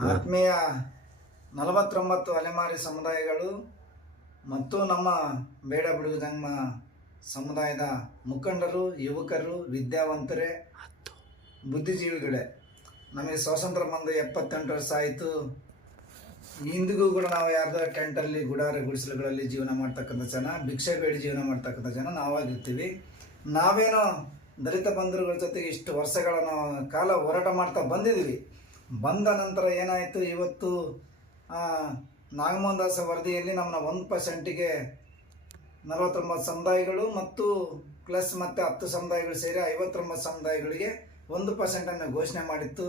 ಆತ್ಮೀಯ 49 ಅಲೆಮಾರಿ ಸಮುದಾಯಗಳು ಮತ್ತು ನಮ್ಮ ಬೇಡ ಬಿಡುವುದಮ್ಮ ಸಮುದಾಯದ ಮುಖಂಡರು, ಯುವಕರು, ವಿದ್ಯಾವಂತರೇ, ಬುದ್ಧಿಜೀವಿಗಳೇ, ನಮಗೆ ಸ್ವಾತಂತ್ರ್ಯ ಬಂದು 78 ವರ್ಷ ಆಯಿತು. ಇಂದಿಗೂ ಕೂಡ ನಾವು ಯಾರ್ದೋ ಟೆಂಟಲ್ಲಿ, ಗುಡಾರ ಗುಡಿಸಲುಗಳಲ್ಲಿ ಜೀವನ ಮಾಡ್ತಕ್ಕಂಥ ಜನ, ಭಿಕ್ಷೆ ಬೇಡಿ ಜೀವನ ಮಾಡ್ತಕ್ಕಂಥ ಜನ ನಾವಾಗಿರ್ತೀವಿ. ನಾವೇನೋ ದಲಿತ ಬಂಧುಗಳ ಜೊತೆಗೆ ಇಷ್ಟು ವರ್ಷಗಳ ಕಾಲ ಹೋರಾಟ ಮಾಡ್ತಾ ಬಂದಿದ್ದೀವಿ. ಬಂದ ನಂತರ ಏನಾಯಿತು, ಇವತ್ತು ನಾಗಮೋಹನ್ ದಾಸ್ ವರದಿಯಲ್ಲಿ ನಮ್ಮನ್ನ 1%ಗೆ 49 ಸಮುದಾಯಗಳು ಮತ್ತು ಪ್ಲಸ್ ಮತ್ತು 10 ಸಮುದಾಯಗಳು ಸೇರಿ 59 ಸಮುದಾಯಗಳಿಗೆ 1%ಅನ್ನು ಘೋಷಣೆ ಮಾಡಿತ್ತು.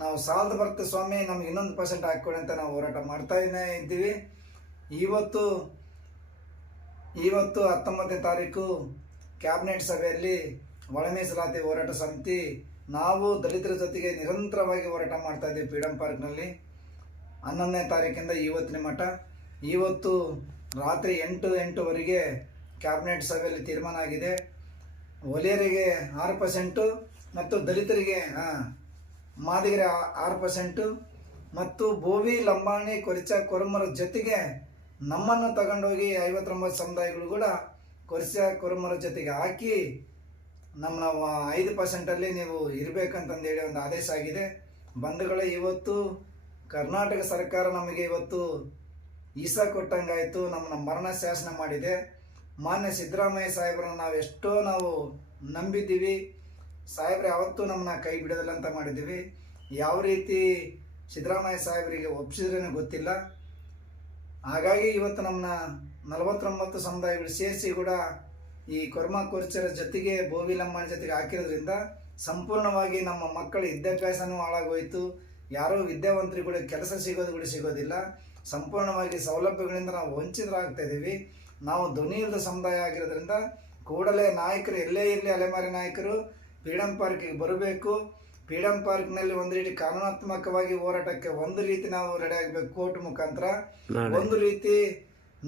ನಾವು ಸಾಲದ ಬರ್ತ ಸ್ವಾಮಿ, ನಮ್ಗೆ ಇನ್ನೊಂದು % ಹಾಕ್ಕೊಡಿ ಅಂತ ನಾವು ಹೋರಾಟ ಮಾಡ್ತಾನೇ ಇದ್ದೀವಿ. ಇವತ್ತು 19ನೇ ತಾರೀಕು ಕ್ಯಾಬಿನೆಟ್ ಸಭೆಯಲ್ಲಿ ಒಳ ಮೀಸಲಾತಿ ಹೋರಾಟ ಸಮಿತಿ ನಾವು ದಲಿತರ ಜೊತೆಗೆ ನಿರಂತರವಾಗಿ ಹೋರಾಟ ಮಾಡ್ತಾ ಇದ್ದೀವಿ. ಫ್ರೀಡಂ ಪಾರ್ಕ್ನಲ್ಲಿ 11ನೇ ತಾರೀಕಿಂದ ಇವತ್ತಿನ ಮಠ. ಇವತ್ತು ರಾತ್ರಿ 8:08ವರೆಗೆ ಕ್ಯಾಬಿನೆಟ್ ಸಭೆಯಲ್ಲಿ ತೀರ್ಮಾನ ಆಗಿದೆ. ಒಲೆಯರಿಗೆ 6% ಮತ್ತು ದಲಿತರಿಗೆ ಮಾದಿಗರ 6% ಮತ್ತು ಬೋವಿ, ಲಂಬಾಣಿ, ಕೊರಿಚ, ಕೊರಮರ ಜೊತೆಗೆ ನಮ್ಮನ್ನು ತಗೊಂಡೋಗಿ 59 ಸಮುದಾಯಗಳು ಕೂಡ ಕೊರಿಚ, ಕೊರಮರ ಜೊತೆಗೆ ಹಾಕಿ ನಮ್ಮ 5%ಅಲ್ಲಿ ನೀವು ಇರಬೇಕಂತಂದೇಳಿ ಒಂದು ಆದೇಶ ಆಗಿದೆ. ಬಂಧುಗಳೇ, ಇವತ್ತು ಕರ್ನಾಟಕ ಸರ್ಕಾರ ನಮಗೆ ಇವತ್ತು ಈಸಾ ಕೊಟ್ಟಂಗಾಯಿತು. ನಮ್ಮನ್ನ ಮರಣ ಶಾಸನ ಮಾಡಿದೆ. ಮಾನ್ಯ ಸಿದ್ದರಾಮಯ್ಯ ಸಾಹೇಬ್ರನ್ನ ನಾವು ನಂಬಿದ್ದೀವಿ. ಸಾಹೇಬ್ರು ಯಾವತ್ತೂ ನಮ್ಮನ್ನ ಕೈ ಬಿಡೋದಿಲ್ಲ ಅಂತ ಮಾಡಿದ್ದೀವಿ. ಯಾವ ರೀತಿ ಸಿದ್ದರಾಮಯ್ಯ ಸಾಹೇಬರಿಗೆ ಒಪ್ಪಿಸಿದ್ರೇನೋ ಗೊತ್ತಿಲ್ಲ. ಹಾಗಾಗಿ ಇವತ್ತು ನಮ್ಮನ್ನ 49 ಸಮುದಾಯಗಳು ಸೇರಿಸಿ ಕೂಡ ಈ ಕೊರ್ಮ ಕೊರ್ಚರ ಜೊತೆಗೆ, ಬೋವಿ, ಲಂಬಾಣಿ ಜೊತೆಗೆ ಹಾಕಿರೋದ್ರಿಂದ ಸಂಪೂರ್ಣವಾಗಿ ನಮ್ಮ ಮಕ್ಕಳ ವಿದ್ಯಾಭ್ಯಾಸನೂ ಹಾಳಾಗೋಯ್ತು. ಯಾರೋ ವಿದ್ಯಾವಂತರಿಗೆ ಕೂಡ ಕೆಲಸ ಸಿಗೋದಿಲ್ಲ. ಸಂಪೂರ್ಣವಾಗಿ ಸೌಲಭ್ಯಗಳಿಂದ ನಾವು ವಂಚಿತರಾಗ್ತಾ ಇದ್ದೀವಿ. ನಾವು ಧ್ವನಿ ಇಲ್ಲದ ಸಮುದಾಯ ಆಗಿರೋದ್ರಿಂದ ಕೂಡಲೇ ನಾಯಕರು, ಎಲ್ಲೇ ಇರಲಿ ಅಲೆಮಾರಿ ನಾಯಕರು ಫ್ರೀಡಂ ಪಾರ್ಕಿಗೆ ಬರಬೇಕು. ಫ್ರೀಡಂ ಪಾರ್ಕ್ನಲ್ಲಿ ಒಂದು ರೀತಿ ಕಾನೂನಾತ್ಮಕವಾಗಿ ಹೋರಾಟಕ್ಕೆ ಒಂದು ರೀತಿ ನಾವು ರೆಡಿ ಆಗಬೇಕು. ಕೋರ್ಟ್ ಮುಖಾಂತರ ಒಂದು ರೀತಿ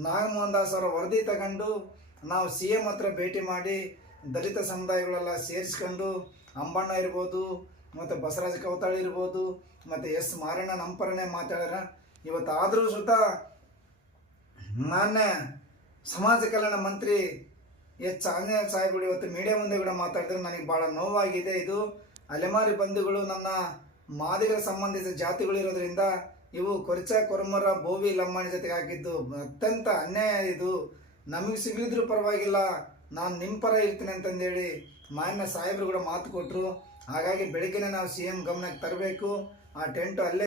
ನಾಗಮೋಹನ್ ದಾಸ್ ಅವರ ವರದಿ ತಗೊಂಡು ನಾವು CM ಹತ್ರ ಭೇಟಿ ಮಾಡಿ ದಲಿತ ಸಮುದಾಯಗಳೆಲ್ಲ ಸೇರಿಸ್ಕೊಂಡು, ಅಂಬಣ್ಣ ಇರ್ಬೋದು, ಮತ್ತು ಬಸವರಾಜ ಕವತಾಳಿ ಇರ್ಬೋದು, ಮತ್ತು S ಮಾರಣ್ಣ ನಂಪರನೇ ಮಾತಾಡ್ಯಾರ. ಇವತ್ತು ಆದರೂ ಸುತ ಮಾನ್ಯ ಸಮಾಜ ಕಲ್ಯಾಣ ಮಂತ್ರಿ H ಆಂಜನೇಯ ಸಾಹೇಬರು ಇವತ್ತು ಮೀಡಿಯಾ ಮುಂದೆ ಕೂಡ ಮಾತಾಡಿದ್ರೆ ನನಗೆ ಭಾಳ ನೋವಾಗಿದೆ. ಇದು ಅಲೆಮಾರಿ ಬಂಧುಗಳು, ನನ್ನ ಮಾದಿಗರ ಸಂಬಂಧಿಸಿದ ಜಾತಿಗಳು ಇರೋದ್ರಿಂದ ಇವು ಕೊರಿಚ, ಕೊರಮರ, ಬೋವಿ, ಲಂಬಾಣಿ ಜೊತೆಗೆ ಹಾಕಿದ್ದು ಅತ್ಯಂತ ಅನ್ಯಾಯ. ಇದು ನಮಗೆ ಸಿಗಲಿದ್ರು ಪರವಾಗಿಲ್ಲ, ನಾನು ನಿಮ್ಮ ಪರ ಇರ್ತೀನಿ ಅಂತಂದೇಳಿ ಮಾನ್ಯ ಸಾಹೇಬರು ಕೂಡ ಮಾತು ಕೊಟ್ಟರು. ಹಾಗಾಗಿ ಬೆಳಗ್ಗೆನೇ ನಾವು CM ಗಮನಕ್ಕೆ ತರಬೇಕು. ಆ ಟೆಂಟು ಅಲ್ಲೇ